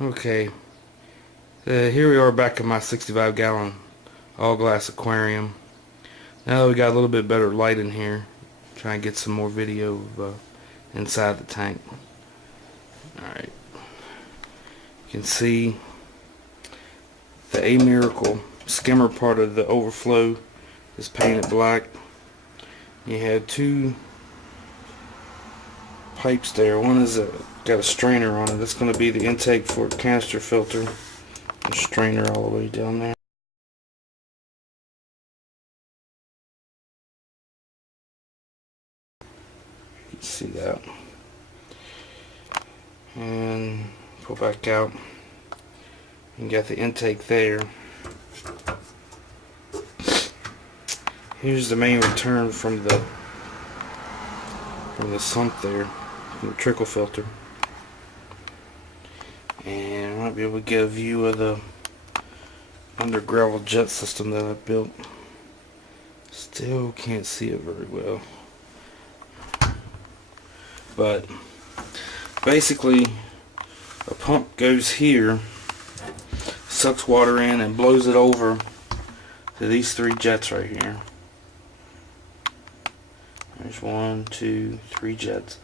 Okay, here we are back in my 65-gallon all glass aquarium. Now that we got a little bit better light in here, try and get some more video of inside the tank. Alright, you can see the A Miracle skimmer part of the overflow is painted black. You have two pipes there. One is got a strainer on it. That's going to be the intake for a canister filter. A strainer all the way down there. You can see that. And pull back out. You got the intake there. Here's the main return from the sump there, from the trickle filter. And I might be able to get a view of the under gravel jet system that I built. Still can't see it very well. But basically a pump goes here, sucks water in and blows it over to these three jets right here. There's 1, 2, 3 jets.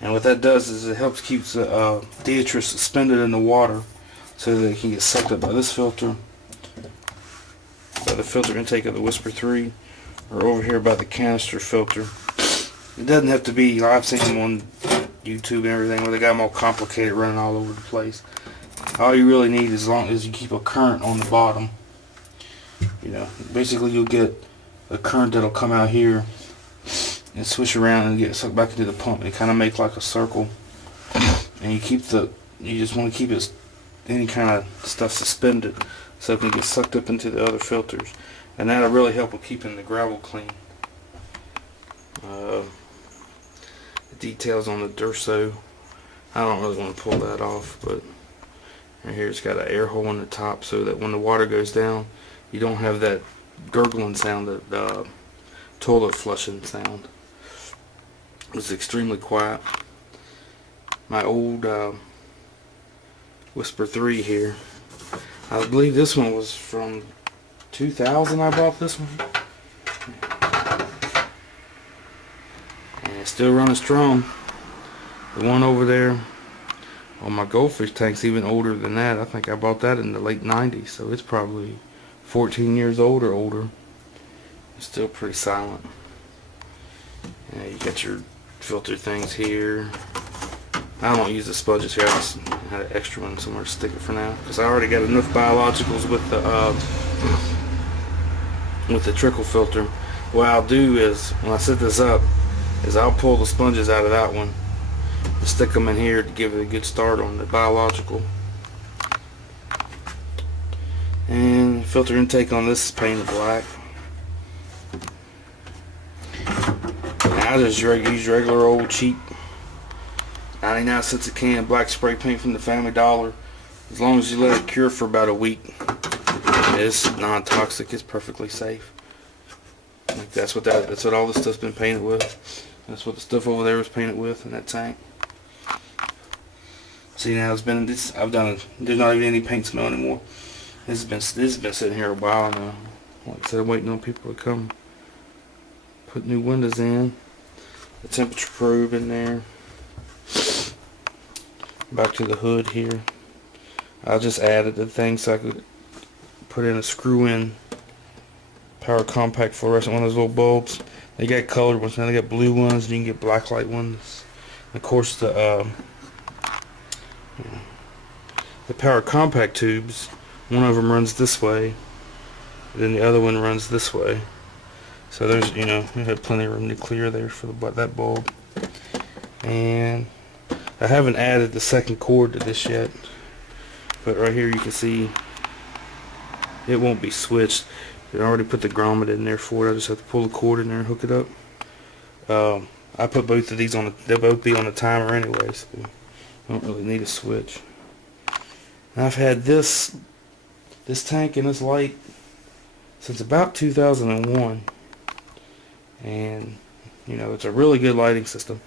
And what that does is it helps keep the detritus suspended in the water so that it can get sucked up by this filter, by the filter intake of the Whisper 3, or over here by the canister filter. It doesn't have to be, I've seen them on YouTube and everything where they got them all complicated running all over the place. All you really need, as long as you keep a current on the bottom, you know, basically you'll get a current that'll come out here and switch around and get sucked back into the pump. It kind of make like a circle, and you just want to keep it, any kind of stuff suspended so it can get sucked up into the other filters, and that'll really help with keeping the gravel clean. The details on the Durso, I don't really want to pull that off, but right here it's got an air hole in the top so that when the water goes down you don't have that gurgling sound, that toilet flushing sound. It's extremely quiet. My old Whisper 3 here, I believe this one was from 2000. I bought this one, and it's still running strong. The one over there on my goldfish tank's even older than that. I think I bought that in the late 90s, so it's probably 14 years old or older. It's still pretty silent. You got your filter things here. I don't use the sponges here. I just had an extra one somewhere to stick it for now, because I already got enough biologicals with the trickle filter. What I'll do is, when I set this up, is I'll pull the sponges out of that one and stick them in here to give it a good start on the biological. And filter intake on this is painted black. I just use regular old cheap 99 cents a can black spray paint from the Family Dollar. As long as you let it cure for about a week, it's non-toxic. It's perfectly safe. Like that's what all this stuff's been painted with. That's what the stuff over there was painted with in that tank. See, now there's not even any paint smell anymore. This has been sitting here a while now. Like I said, I'm waiting on people to come put new windows in. The temperature probe in there. Back to the hood here. I just added the thing so I could put in a screw-in power compact fluorescent, one of those little bulbs. They got colored ones now. They got blue ones, and you can get black light ones. Of course, the power compact tubes, one of them runs this way, and then the other one runs this way. So there's, you have plenty of room to clear there for that bulb. And I haven't added the second cord to this yet, but right here you can see it won't be switched. I already put the grommet in there for it. I just have to pull the cord in there and hook it up. I put both of these on they'll both be on the timer anyway, so I don't really need a switch. And I've had this tank and this light since about 2001. And it's a really good lighting system.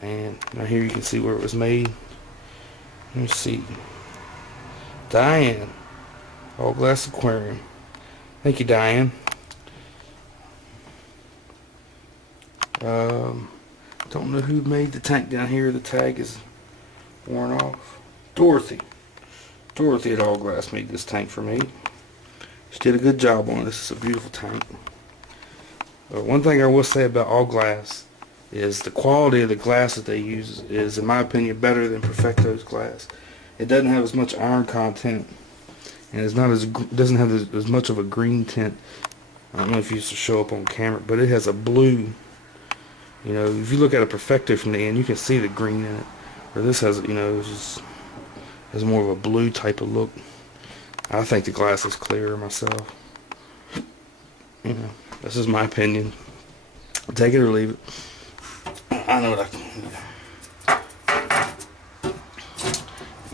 And now here you can see where it was made. Let's see, Diane, All Glass Aquarium. Thank you, Diane. Don't know who made the tank down here. The tag is worn off. Dorothy. Dorothy at All Glass made this tank for me. She did a good job on this. It's a beautiful tank. One thing I will say about All Glass is the quality of the glass that they use is, in my opinion, better than Perfecto's glass. It doesn't have as much iron content, and it's not as doesn't have as much of a green tint. I don't know if it used to show up on camera, but it has a blue. You know, if you look at a Perfecto from the end, you can see the green in it. Or this has, you know, it's just has more of a blue type of look. I think the glass is clearer myself. You know, this is my opinion. Take it or leave it. I know what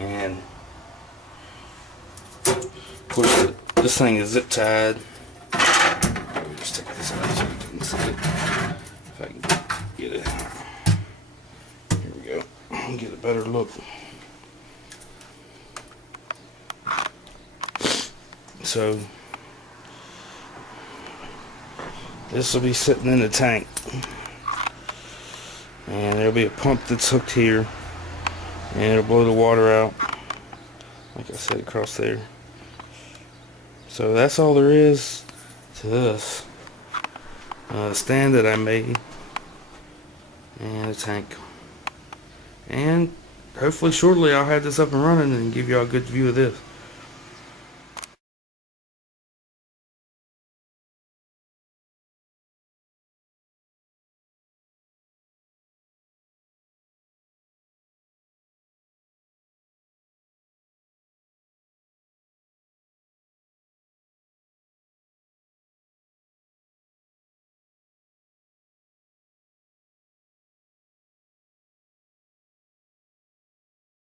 and of course this thing is zip tied. Just take this out so you can see it. If I can get it. Here we go. Get a better look. So this will be sitting in the tank, and there'll be a pump that's hooked here, and it'll blow the water out, like I said, across there. So that's all there is to this. The stand that I made, and the tank, and hopefully shortly I'll have this up and running and give you all a good view of this.